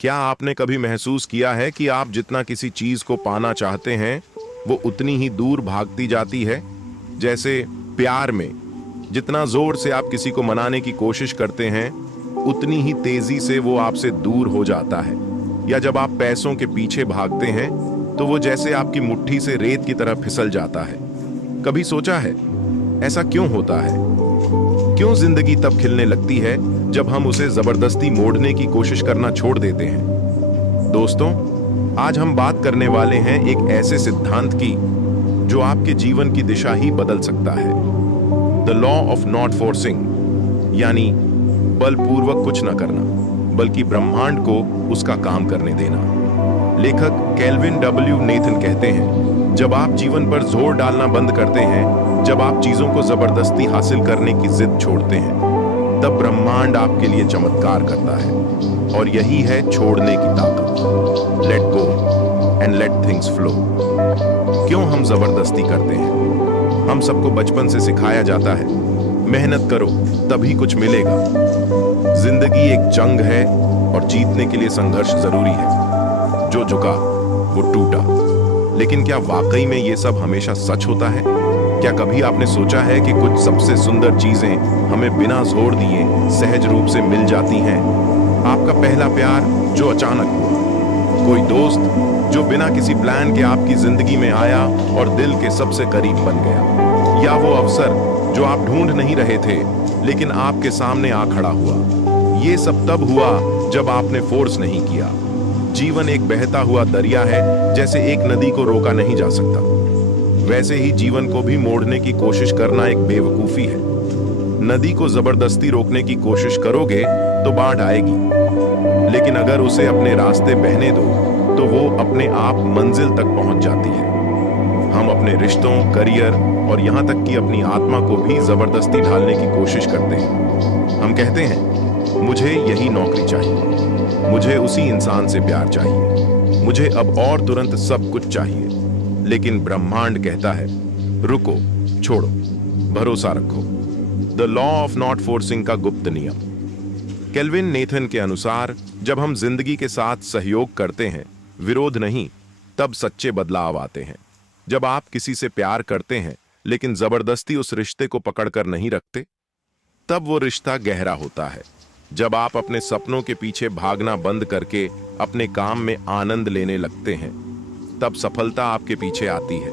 क्या आपने कभी महसूस किया है कि आप जितना किसी चीज को पाना चाहते हैं वो उतनी ही दूर भागती जाती है? जैसे प्यार में जितना जोर से आप किसी को मनाने की कोशिश करते हैं उतनी ही तेजी से वो आपसे दूर हो जाता है। या जब आप पैसों के पीछे भागते हैं तो वो जैसे आपकी मुट्ठी से रेत की तरह फिसल जाता है। कभी सोचा है ऐसा क्यों होता है? क्यों जिंदगी तब खिलने लगती है जब हम उसे जबरदस्ती मोड़ने की कोशिश करना छोड़ देते हैं? दोस्तों, आज हम बात करने वाले हैं एक ऐसे सिद्धांत की जो आपके जीवन की दिशा ही बदल सकता है। The law of not forcing, यानी बलपूर्वक कुछ न करना बल्कि ब्रह्मांड को उसका काम करने देना। लेखक केल्विन डब्ल्यू नेथन कहते हैं, जब आप जीवन पर जोर डालना बंद करते हैं, जब आप चीजों को जबरदस्ती हासिल करने की जिद छोड़ते हैं, तब ब्रह्मांड आपके लिए चमत्कार करता है। और यही है छोड़ने की ताकत। Let go and let things flow. क्यों हम जबरदस्ती करते हैं? हम सबको बचपन से सिखाया जाता है, मेहनत करो तभी कुछ मिलेगा। जिंदगी एक जंग है और जीतने के लिए संघर्ष जरूरी है। जो झुका वो टूटा। लेकिन क्या वाकई में ये सब हमेशा सच होता है? क्या कभी आपने सोचा है कि कुछ सबसे सुंदर चीजें हमें बिना जोर दिए सहज रूप से मिल जाती हैं? आपका पहला प्यार जो अचानक हुआ, कोई दोस्त जो बिना किसी प्लान के आपकी जिंदगी में आया और दिल के सबसे करीब बन गया, या वो अवसर जो आप ढूंढ नहीं रहे थे लेकिन आपके सामने आ खड़ा हुआ। ये सब तब हुआ जब आपने फोर्स नहीं किया। जीवन एक बहता हुआ दरिया है, जैसे एक नदी को रोका नहीं जा सकता, वैसे ही जीवन को भी मोड़ने की कोशिश करना एक बेवकूफी है। नदी को जबरदस्ती रोकने की कोशिश करोगे तो बाढ़ आएगी, लेकिन अगर उसे अपने रास्ते बहने दो तो वो अपने आप मंजिल तक पहुंच जाती है। हम अपने रिश्तों, करियर और यहां तक कि अपनी आत्मा को भी जबरदस्ती ढालने की कोशिश करते हैं। हम कहते हैं, मुझे यही नौकरी चाहिए, मुझे उसी इंसान से प्यार चाहिए, मुझे अब और तुरंत सब कुछ चाहिए। लेकिन ब्रह्मांड कहता है, रुको, छोड़ो, भरोसा रखो। The law of not forcing का गुप्त नियम। केल्विन नेथन के अनुसार, जब हम जिंदगी के साथ सहयोग करते हैं, विरोध नहीं, तब सच्चे बदलाव आते हैं। जब आप किसी से प्यार करते हैं लेकिन जबरदस्ती उस रिश्ते को पकड़कर नहीं रखते, तब वो रिश्ता गहरा होता है। जब आप अपने सपनों के पीछे भागना बंद करके अपने काम में आनंद लेने लगते हैं, तब सफलता आपके पीछे आती है।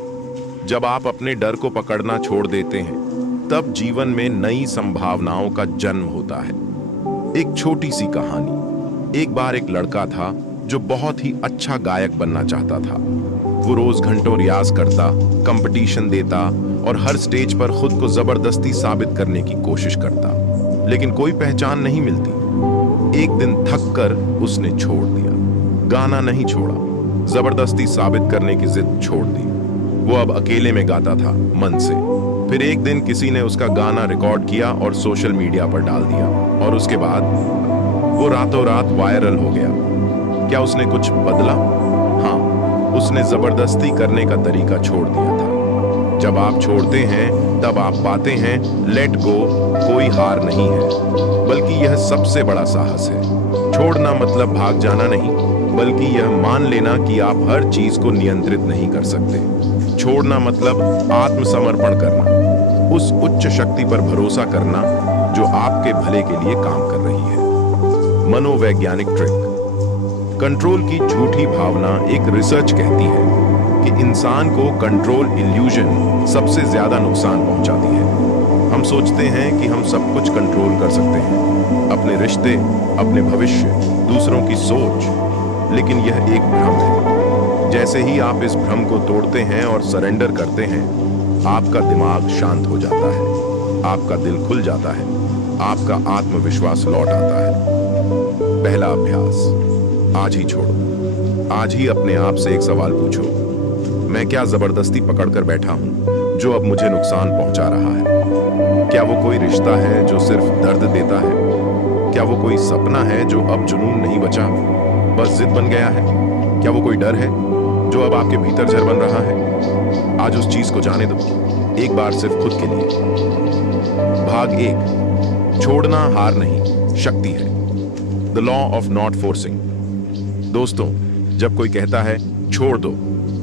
जब आप अपने डर को पकड़ना छोड़ देते हैं, तब जीवन में नई संभावनाओं का जन्म होता है। एक छोटी सी कहानी। एक बार एक लड़का था जो बहुत ही अच्छा गायक बनना चाहता था। वो रोज घंटों रियाज करता, कंपटीशन देता और हर स्टेज पर खुद को जबरदस्ती साबित करने की कोशिश करता, लेकिन कोई पहचान नहीं मिलती। एक दिन थक कर उसने छोड़ दिया। गाना नहीं छोड़ा, जबरदस्ती साबित करने की जिद छोड़ दी। वो अब अकेले में गाता था, मन से। फिर एक दिन किसी ने उसका गाना रिकॉर्ड किया और सोशल मीडिया पर डाल दिया, और उसके बाद वो रातों रात वायरल हो गया। क्या उसने कुछ बदला? हाँ, उसने जबरदस्ती करने का तरीका छोड़ दिया था। जब आप छोड़ते हैं तब आप पाते हैं, लेट गो कोई हार नहीं है, बल्कि यह सबसे बड़ा साहस है। छोड़ना मतलब भाग जाना नहीं, बल्कि यह मान लेना कि आप हर चीज को नियंत्रित नहीं कर सकते। छोड़ना मतलब आत्मसमर्पण करना, उस उच्च शक्ति पर भरोसा करना जो आपके भले के लिए काम कर रही है। मनोवैज्ञानिक ट्रिक। कंट्रोल की झूठी भावना। एक रिसर्च कहती है कि इंसान को कंट्रोल इल्यूजन सबसे ज्यादा नुकसान पहुंचाती है। हम सोचते हैं कि हम सब कुछ कंट्रोल कर सकते हैं, अपने रिश्ते, अपने भविष्य, दूसरों की सोच, लेकिन यह एक भ्रम है। जैसे ही आप इस भ्रम को तोड़ते हैं और सरेंडर करते हैं, आपका दिमाग शांत हो जाता है, आपका दिल खुल जाता है, आपका आत्मविश्वास लौट आता है। पहला अभ्यास, आज ही छोड़ो। आज ही अपने आप से एक सवाल पूछो, मैं क्या जबरदस्ती पकड़कर बैठा हूं जो अब मुझे नुकसान पहुंचा रहा है? क्या वो कोई रिश्ता है जो सिर्फ दर्द देता है? क्या वो कोई सपना है जो अब जुनून नहीं बचा, बस जिद बन गया है? क्या वो कोई डर है जो अब आपके भीतर जहर बन रहा है? आज उस चीज को जाने दो, एक बार सिर्फ खुद के लिए। भाग 1, छोड़ना हार नहीं, शक्ति है। The law of not forcing. दोस्तों, जब कोई कहता है छोड़ दो,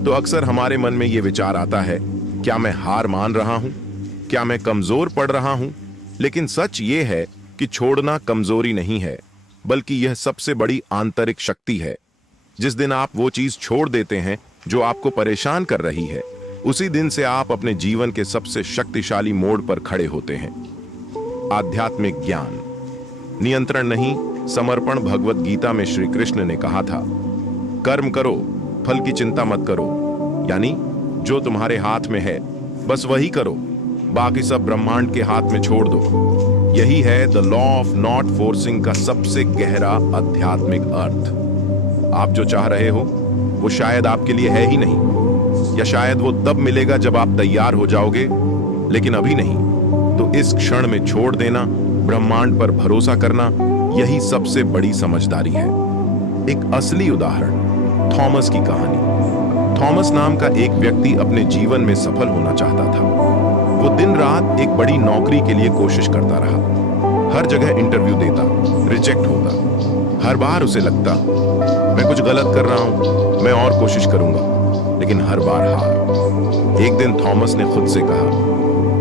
तो अक्सर हमारे मन में यह विचार आता है, क्या मैं हार मान रहा हूं? क्या मैं कमजोर पड़ रहा हूं? लेकिन सच ये है कि छोड़ना कमजोरी नहीं है, बल्कि यह सबसे बड़ी आंतरिक शक्ति है। जिस दिन आप वो चीज छोड़ देते हैं जो आपको परेशान कर रही है, उसी दिन से आप अपने जीवन के सबसे शक्तिशाली मोड़ पर खड़े होते हैं। आध्यात्मिक ज्ञान। नियंत्रण नहीं, समर्पण। भगवत गीता में श्री कृष्ण ने कहा था, कर्म करो, फल की चिंता मत करो। यानी जो तुम्हारे हाथ में है बस वही करो, बाकी सब ब्रह्मांड के हाथ में छोड़ दो। यही है the law of not forcing का सबसे गहरा आध्यात्मिक अर्थ। आप जो चाह रहे हो वो शायद आपके लिए है ही नहीं, या शायद वो तब मिलेगा जब आप तैयार हो जाओगे, लेकिन अभी नहीं। तो इस क्षण में छोड़ देना, ब्रह्मांड पर भरोसा करना, यही सबसे बड़ी समझदारी है। एक असली उदाहरण, थॉमस की कहानी। थॉमस नाम का एक व्यक्ति अपने जीवन में सफल होना चाहता था। वो दिन रात एक बड़ी नौकरी के लिए कोशिश करता रहा। हर जगह इंटरव्यू देता, रिजेक्ट होता। हर बार उसे लगता, मैं कुछ गलत कर रहा हूं, मैं और कोशिश करूंगा, लेकिन हर बार हार। एक दिन थॉमस ने खुद से कहा,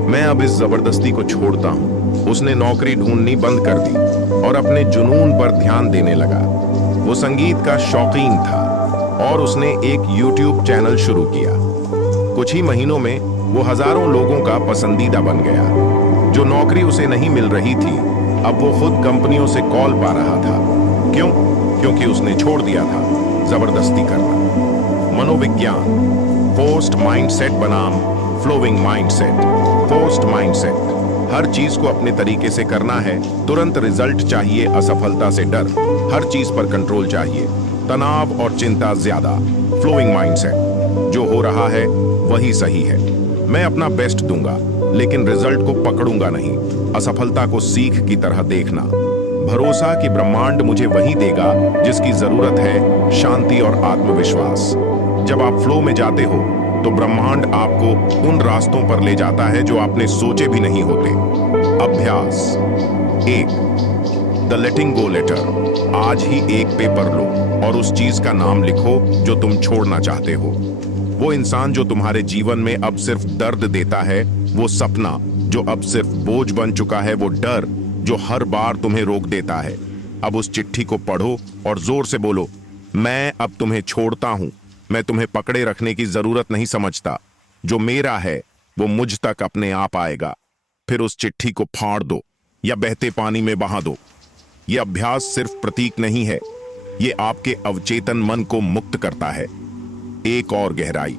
मैं अब इस जबरदस्ती को छोड़ता हूं। उसने नौकरी ढूंढनी बंद कर दी और अपने जुनून पर ध्यान देने लगा। वो संगीत का शौकीन था और उसने एक YouTube चैनल शुरू किया। कुछ ही महीनों में वो हजारों लोगों का पसंदीदा बन गया। जो नौकरी उसे नहीं मिल रही थी, अब वो खुद कंपनियों से कॉल पा रहा था। क्यों? क्योंकि उसने छोड़ दिया था जबरदस्ती करना। मनोविज्ञान। फोर्स्ड माइंडसेट बनाम फ्लोइंग माइंडसेट। फोर्स्ड माइंडसेट, हर चीज को अपने तरीके से करना है, तुरंत रिजल्ट चाहिए, असफलता से डर, हर चीज पर कंट्रोल चाहिए, तनाव और चिंता ज्यादा। फ्लोइंग माइंडसेट, जो हो रहा है वही सही है, मैं अपना बेस्ट दूंगा, लेकिन रिजल्ट को पकड़ूंगा नहीं, असफलता को सीख की तरह देखना। भरोसा कि ब्रह्मांड मुझे वही देगा जिसकी जरूरत है, शांति और आत्मविश्वास। जब आप फ्लो में जाते हो तो ब्रह्मांड आपको उन रास्तों पर ले जाता है जो आपने सोचे भी नहीं होते। अभ्यास। 1, द लेटिंग गो लेटर। आज ही एक पेपर लो और उस चीज का नाम लिखो जो तुम छोड़ना चाहते हो। वो इंसान जो तुम्हारे जीवन में अब सिर्फ दर्द देता है, वो सपना जो अब सिर्फ बोझ बन चुका है, वो डर जो हर बार तुम्हें रोक देता है। अब उस चिट्ठी को पढ़ो और जोर से बोलो, मैं अब तुम्हें छोड़ता हूं। मैं तुम्हें पकड़े रखने की जरूरत नहीं समझता। जो मेरा है वो मुझ तक अपने आप आएगा। फिर उस चिट्ठी को फाड़ दो या बहते पानी में बहा दो। यह अभ्यास सिर्फ प्रतीक नहीं है, ये आपके अवचेतन मन को मुक्त करता है। एक और गहराई।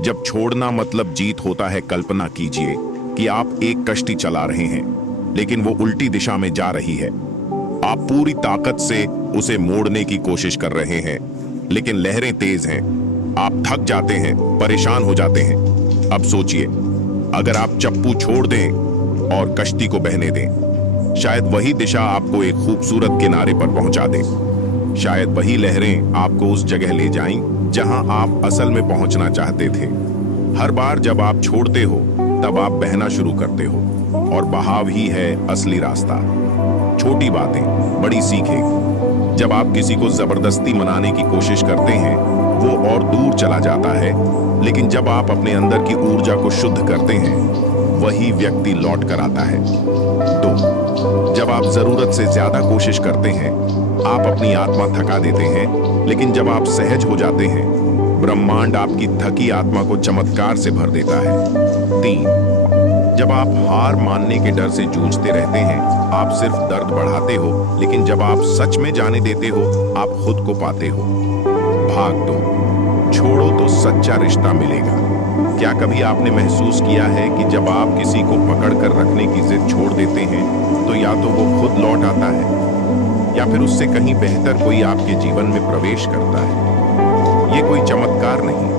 जब छोड़ना मतलब जीत होता है, कल्पना कीजिए कि आप एक कश्ती चला रहे हैं, लेकिन वो उल्टी दिशा में जा रही है। आप पूरी ताकत से उसे मोड़ने की कोशिश कर रहे हैं, लेकिन लहरें तेज हैं। आप थक जाते हैं, परेशान हो जाते हैं। अब सोचिए, अगर आप चप्पू छोड़ दें और कश्ती को बहने दें, शायद वही दिशा आपको एक खूबसूरत किनारे पर पहुंचा दे। शायद वही लहरें आपको उस जगह ले जाएं जहां आप असल में पहुंचना चाहते थे। हर बार जब आप छोड़ते हो, तब आप बहना शुरू करते हो, और बहाव ही है असली रास्ता। छोटी बातें बड़ी सीखें। जब आप किसी को जबरदस्ती मनाने की कोशिश करते हैं, वो और दूर चला जाता है, लेकिन जब आप अपने अंदर की ऊर्जा को शुद्ध करते हैं, वही व्यक्ति लौट कर आता है। 2, जब आप जरूरत से ज्यादा कोशिश करते हैं, आप अपनी आत्मा थका देते हैं, लेकिन जब आप सहज हो जाते हैं, ब्रह्मांड आपकी थकी आत्मा को चमत्कार से भर देता है। 3, जब आप हार मानने के डर से जूझते रहते हैं, आप सिर्फ दर्द बढ़ाते हो, लेकिन जब आप सच में जाने देते हो, आप खुद को पाते हो। भाग दो, छोड़ो तो सच्चा रिश्ता मिलेगा। क्या कभी आपने महसूस किया है कि जब आप किसी को पकड़ कर रखने की जिद छोड़ देते हैं, तो या तो वो खुद लौट आता है, या फिर उससे कहीं बेहतर कोई आपके जीवन में प्रवेश करता है। ये कोई चमत्कार नहीं,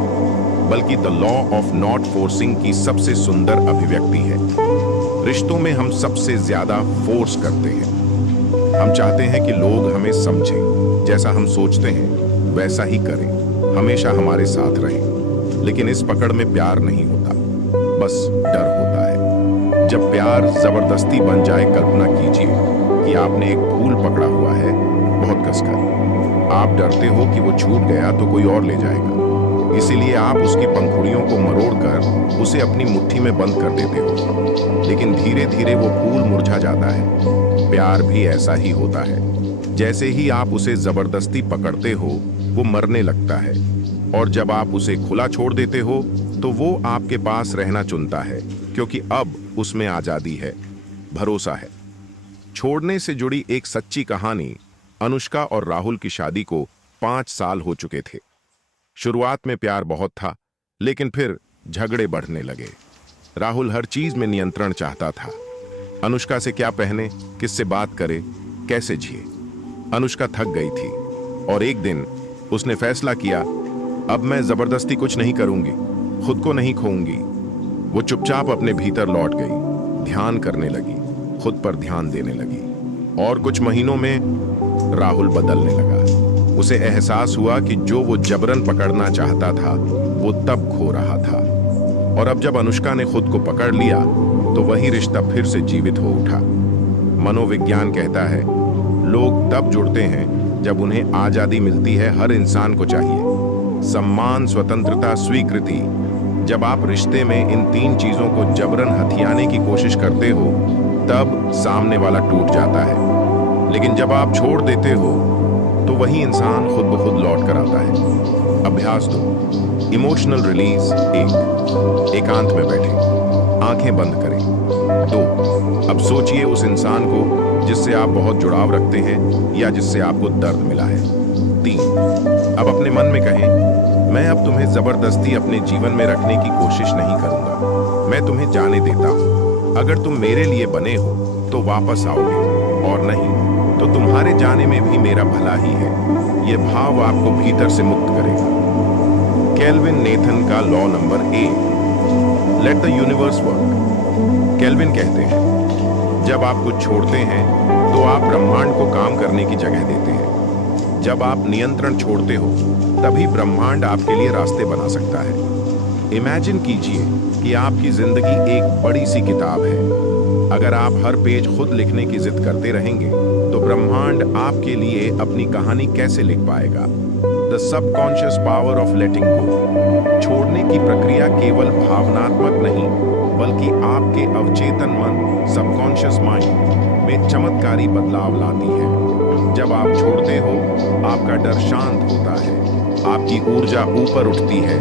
बल्कि the law of not forcing की सबसे सुंदर अभिव्यक्ति है। रिश्तों में हम सबसे ज्यादा फोर्स करते हैं। हम चाहते हैं कि लोग हमें समझें, जैसा हम सोचते हैं वैसा ही करें, हमेशा हमारे साथ रहें। लेकिन इस पकड़ में प्यार नहीं होता, बस डर होता है। जब प्यार जबरदस्ती बन जाए, कल्पना कीजिए कि आपने एक फूल पकड़ा हुआ है बहुत कसकर। आप डरते हो कि वो छूट गया तो कोई और ले जाएगा, इसीलिए आप उसकी पंखुड़ियों को मरोड़कर उसे अपनी मुट्ठी में बंद कर देते हो। लेकिन धीरे धीरे वो फूल मुरझा जाता है। प्यार भी ऐसा ही होता है। जैसे ही आप उसे जबरदस्ती पकड़ते हो, वो मरने लगता है, और जब आप उसे खुला छोड़ देते हो तो वो आपके पास रहना चुनता है, क्योंकि अब उसमें आजादी है, भरोसा है। छोड़ने से जुड़ी एक सच्ची कहानी। अनुष्का और राहुल की शादी को 5 साल हो चुके थे। शुरुआत में प्यार बहुत था, लेकिन फिर झगड़े बढ़ने लगे। राहुल हर चीज में नियंत्रण चाहता था। अनुष्का से क्या पहने, किससे बात करे, कैसे जिए। अनुष्का थक गई थी और एक दिन उसने फैसला किया, अब मैं जबरदस्ती कुछ नहीं करूंगी, खुद को नहीं खोऊंगी। वो चुपचाप अपने भीतर लौट गई, ध्यान करने लगी, खुद पर ध्यान देने लगी। और कुछ महीनों में राहुल बदलने लगा। उसे एहसास हुआ कि जो वो जबरन पकड़ना चाहता था वो तब खो रहा था। और अब जब अनुष्का ने खुद को पकड़ लिया तो वही रिश्ता फिर से जीवित हो उठा। मनोविज्ञान कहता है, लोग तब जुड़ते हैं जब उन्हें आजादी मिलती है। हर इंसान को चाहिए सम्मान, स्वतंत्रता, स्वीकृति। जब आप रिश्ते में इन 3 चीजों को जबरन हथियाने की कोशिश करते हो, तब सामने वाला टूट जाता है। लेकिन जब आप छोड़ देते हो तो वही इंसान खुद ब खुद लौट कर आता है। अभ्यास 2, इमोशनल रिलीज। 1, एकांत में बैठे, आंखें बंद करें। 2, अब सोचिए उस इंसान को जिससे आप बहुत जुड़ाव रखते हैं या जिससे आपको दर्द मिला है। 3, अब अपने मन में कहें, मैं अब तुम्हें जबरदस्ती अपने जीवन में रखने की कोशिश नहीं करूंगा, मैं तुम्हें जाने देता हूं। अगर तुम मेरे लिए बने हो तो वापस आओगे, और नहीं तो तुम्हारे जाने में भी मेरा भला ही है। यह भाव आपको भीतर से मुक्त करेगा। केल्विन नेथन का law number 8, let the universe work. Kelvin कहते हैं, जब आप कुछ छोड़ते हैं तो आप ब्रह्मांड को काम करने की जगह देते हैं। जब आप नियंत्रण छोड़ते हो तभी ब्रह्मांड आपके लिए रास्ते बना सकता है। इमेजिन कीजिए कि आपकी जिंदगी एक बड़ी सी किताब है। अगर आप हर पेज खुद लिखने की जिद करते रहेंगे तो ब्रह्मांड आपके लिए अपनी कहानी कैसे लिख पाएगा। The subconscious power of letting go. छोड़ने की प्रक्रिया केवल भावनात्मक नहीं, बल्कि आपके अवचेतन मन, सबकॉन्शियस माइंड में चमत्कारी बदलाव लाती है। जब आप छोड़ते हो, आपका डर शांत होता है, आपकी ऊर्जा ऊपर उठती है।